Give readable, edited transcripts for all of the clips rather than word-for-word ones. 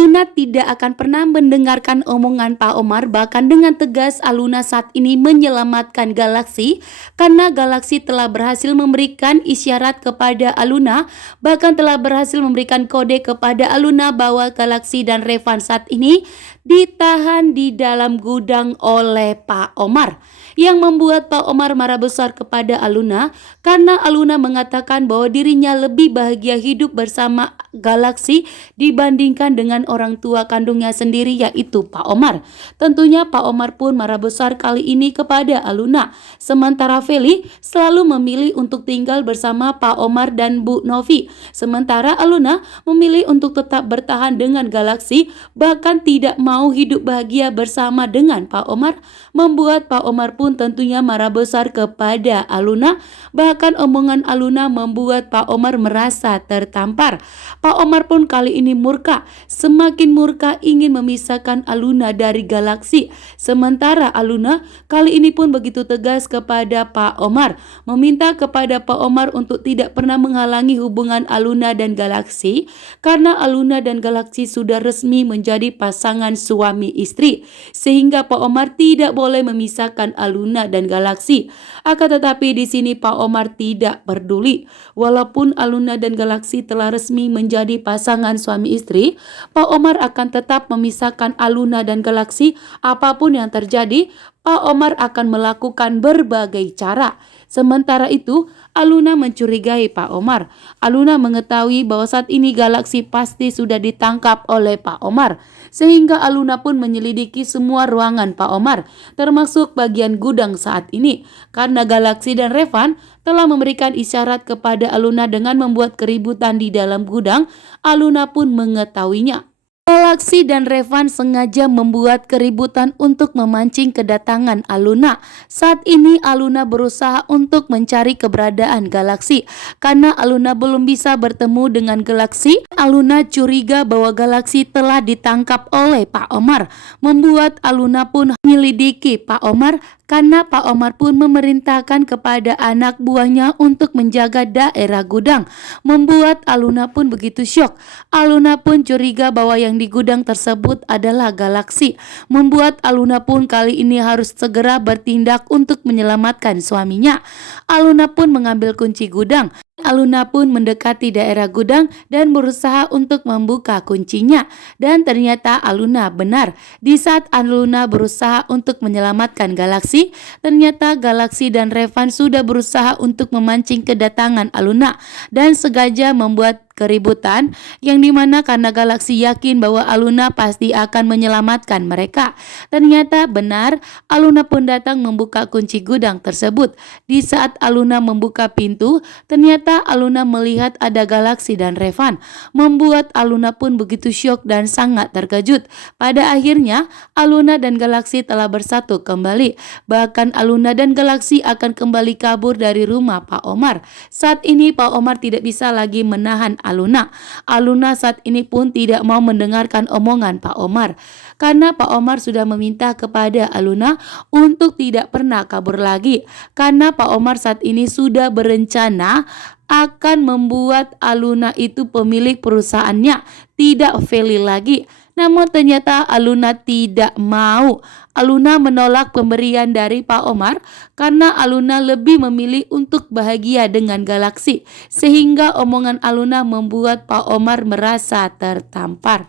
Aluna tidak akan pernah mendengarkan omongan Pak Omar. Bahkan dengan tegas Aluna saat ini menyelamatkan Galaxy, karena Galaxy telah berhasil memberikan isyarat kepada Aluna, bahkan telah berhasil memberikan kode kepada Aluna bahwa Galaxy dan Revan saat ini ditahan di dalam gudang oleh Pak Omar, yang membuat Pak Omar marah besar kepada Aluna karena Aluna mengatakan bahwa dirinya lebih bahagia hidup bersama Galaxy dibandingkan dengan orang tua kandungnya sendiri, yaitu Pak Omar. Tentunya Pak Omar pun marah besar kali ini kepada Aluna. Sementara Feli selalu memilih untuk tinggal bersama Pak Omar dan Bu Novi. Sementara Aluna memilih untuk tetap bertahan dengan Galaxy, bahkan tidak mau hidup bahagia bersama dengan Pak Omar, membuat Pak Omar pun tentunya marah besar kepada Aluna. Bahkan omongan Aluna membuat Pak Omar merasa tertampar. Pak Omar pun kali ini murka, semakin murka ingin memisahkan Aluna dari Galaxy. Sementara Aluna kali ini pun begitu tegas kepada Pak Omar, meminta kepada Pak Omar untuk tidak pernah menghalangi hubungan Aluna dan Galaxy, karena Aluna dan Galaxy sudah resmi menjadi pasangan suami istri, sehingga Pak Omar tidak boleh memisahkan Aluna dan Galaxy. Akan tetapi di sini Pak Omar tidak peduli. Walaupun Aluna dan Galaxy telah resmi menjadi pasangan suami istri, Pak Omar akan tetap memisahkan Aluna dan Galaxy. Apapun yang terjadi, Pak Omar akan melakukan berbagai cara. Sementara itu, Aluna mencurigai Pak Omar. Aluna mengetahui bahwa saat ini Galaxy pasti sudah ditangkap oleh Pak Omar, sehingga Aluna pun menyelidiki semua ruangan Pak Omar, termasuk bagian gudang saat ini. Karena Galaxy dan Revan telah memberikan isyarat kepada Aluna dengan membuat keributan di dalam gudang, Aluna pun mengetahuinya. Galaxy dan Revan sengaja membuat keributan untuk memancing kedatangan Aluna. Saat ini Aluna berusaha untuk mencari keberadaan Galaxy. Karena Aluna belum bisa bertemu dengan Galaxy, Aluna curiga bahwa Galaxy telah ditangkap oleh Pak Omar, membuat Aluna pun menyelidiki Pak Omar, karena Pak Omar pun memerintahkan kepada anak buahnya untuk menjaga daerah gudang, membuat Aluna pun begitu syok. Aluna pun curiga bahwa yang di gudang tersebut adalah Galaxy, membuat Aluna pun kali ini harus segera bertindak untuk menyelamatkan suaminya. Aluna pun mengambil kunci gudang. Aluna pun mendekati daerah gudang dan berusaha untuk membuka kuncinya. Dan ternyata Aluna benar. Di saat Aluna berusaha untuk menyelamatkan Galaxy, ternyata Galaxy dan Revan sudah berusaha untuk memancing kedatangan Aluna dan sengaja membuat keributan, yang dimana karena Galaxy yakin bahwa Aluna pasti akan menyelamatkan mereka. Ternyata benar, Aluna pun datang membuka kunci gudang tersebut. Di saat Aluna membuka pintu, ternyata Aluna melihat ada Galaxy dan Revan, membuat Aluna pun begitu syok dan sangat terkejut. Pada akhirnya Aluna dan Galaxy telah bersatu kembali. Bahkan Aluna dan Galaxy akan kembali kabur dari rumah Pak Omar. Saat ini Pak Omar tidak bisa lagi menahan Aluna. Aluna saat ini pun tidak mau mendengarkan omongan Pak Omar, karena Pak Omar sudah meminta kepada Aluna untuk tidak pernah kabur lagi, karena Pak Omar saat ini sudah berencana akan membuat Aluna itu pemilik perusahaannya, tidak Feli lagi. Namun ternyata Aluna tidak mau. Aluna menolak pemberian dari Pak Omar karena Aluna lebih memilih untuk bahagia dengan Galaxy, sehingga omongan Aluna membuat Pak Omar merasa tertampar.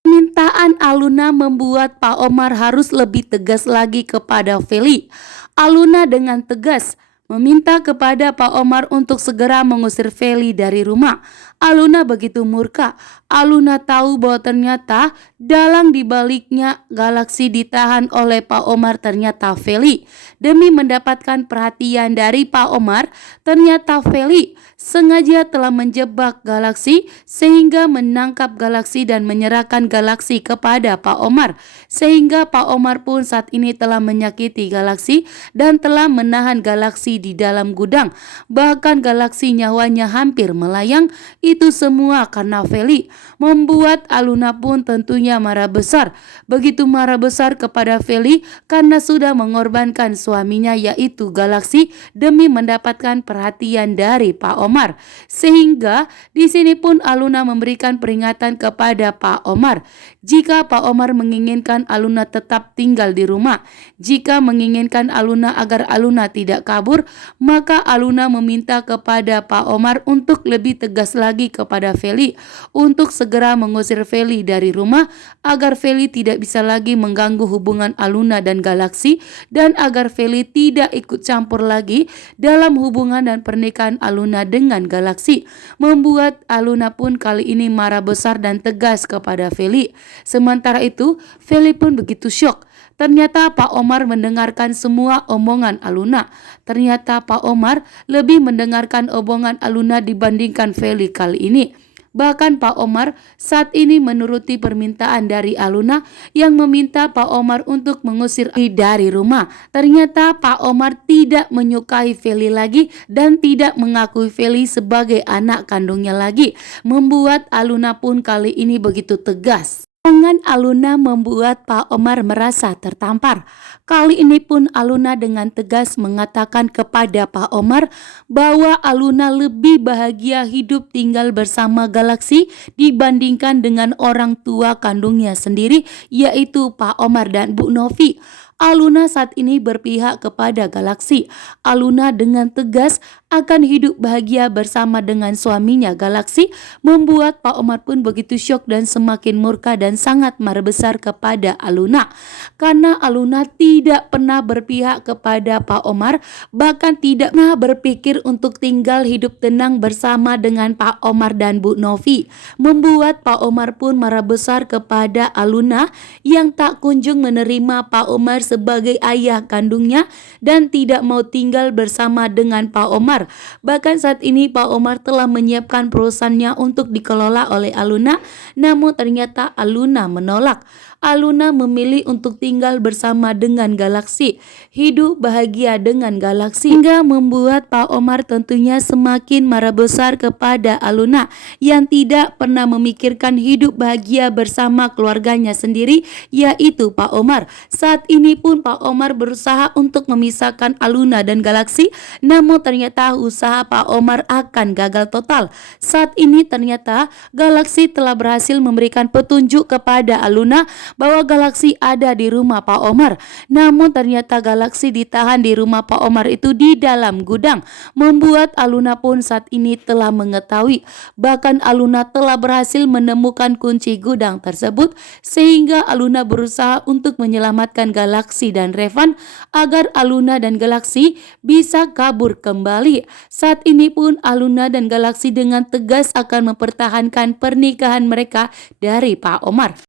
Permintaan Aluna membuat Pak Omar harus lebih tegas lagi kepada Feli. Aluna dengan tegas meminta kepada Pak Omar untuk segera mengusir Feli dari rumah. Aluna begitu murka. Aluna tahu bahwa ternyata dalang dibaliknya Galaxy ditahan oleh Pak Omar ternyata Feli. Demi mendapatkan perhatian dari Pak Omar, ternyata Feli sengaja telah menjebak Galaxy sehingga menangkap Galaxy dan menyerahkan Galaxy kepada Pak Omar. Sehingga Pak Omar pun saat ini telah menyakiti Galaxy dan telah menahan Galaxy di dalam gudang. Bahkan Galaxy nyawanya hampir melayang. Itu semua karena Feli. Membuat Aluna pun tentunya marah besar. Begitu marah besar kepada Feli karena sudah mengorbankan suaminya yaitu Galaksi demi mendapatkan perhatian dari Pak Omar. Sehingga di sini pun Aluna memberikan peringatan kepada Pak Omar. Jika Pak Omar menginginkan Aluna tetap tinggal di rumah, jika menginginkan Aluna agar Aluna tidak kabur, maka Aluna meminta kepada Pak Omar untuk lebih tegas lagi kepada Feli untuk segera mengusir Feli dari rumah agar Feli tidak bisa lagi mengganggu hubungan Aluna dan Galaksi dan agar Feli tidak ikut campur lagi dalam hubungan dan pernikahan Aluna dengan Galaksi. Membuat Aluna pun kali ini marah besar dan tegas kepada Feli. Sementara itu Feli pun begitu syok. Ternyata Pak Omar mendengarkan semua omongan Aluna. Ternyata Pak Omar lebih mendengarkan omongan Aluna dibandingkan Feli kali ini. Bahkan Pak Omar saat ini menuruti permintaan dari Aluna yang meminta Pak Omar untuk mengusir dari rumah. Ternyata Pak Omar tidak menyukai Feli lagi dan tidak mengakui Feli sebagai anak kandungnya lagi. Membuat Aluna pun kali ini begitu tegas. Omongan Aluna membuat Pak Omar merasa tertampar. Kali ini pun Aluna dengan tegas mengatakan kepada Pak Omar bahwa Aluna lebih bahagia hidup tinggal bersama Galaksi dibandingkan dengan orang tua kandungnya sendiri yaitu Pak Omar dan Bu Novi. Aluna saat ini berpihak kepada Galaksi. Aluna dengan tegas akan hidup bahagia bersama dengan suaminya Galaksi, membuat Pak Omar pun begitu syok dan semakin murka dan sangat marah besar kepada Aluna. Karena Aluna tidak pernah berpihak kepada Pak Omar, bahkan tidak pernah berpikir untuk tinggal hidup tenang bersama dengan Pak Omar dan Bu Novi. Membuat Pak Omar pun marah besar kepada Aluna yang tak kunjung menerima Pak Omar sebagai ayah kandungnya dan tidak mau tinggal bersama dengan Pak Omar. Bahkan saat ini Pak Omar telah menyiapkan perusahaannya untuk dikelola oleh Aluna, namun ternyata Aluna menolak. Aluna memilih untuk tinggal bersama dengan Galaksi, hidup bahagia dengan Galaksi, hingga membuat Pak Omar tentunya semakin marah besar kepada Aluna yang tidak pernah memikirkan hidup bahagia bersama keluarganya sendiri yaitu Pak Omar. Saat ini pun Pak Omar berusaha untuk memisahkan Aluna dan Galaksi, namun ternyata usaha Pak Omar akan gagal total. Saat ini ternyata Galaksi telah berhasil memberikan petunjuk kepada Aluna bahwa Galaksi ada di rumah Pak Omar. Namun ternyata Galaksi ditahan di rumah Pak Omar itu di dalam gudang. Membuat Aluna pun saat ini telah mengetahui. Bahkan Aluna telah berhasil menemukan kunci gudang tersebut sehingga Aluna berusaha untuk menyelamatkan Galaksi dan Revan agar Aluna dan Galaksi bisa kabur kembali. Saat ini pun Aluna dan Galaksi dengan tegas akan mempertahankan pernikahan mereka dari Pak Omar.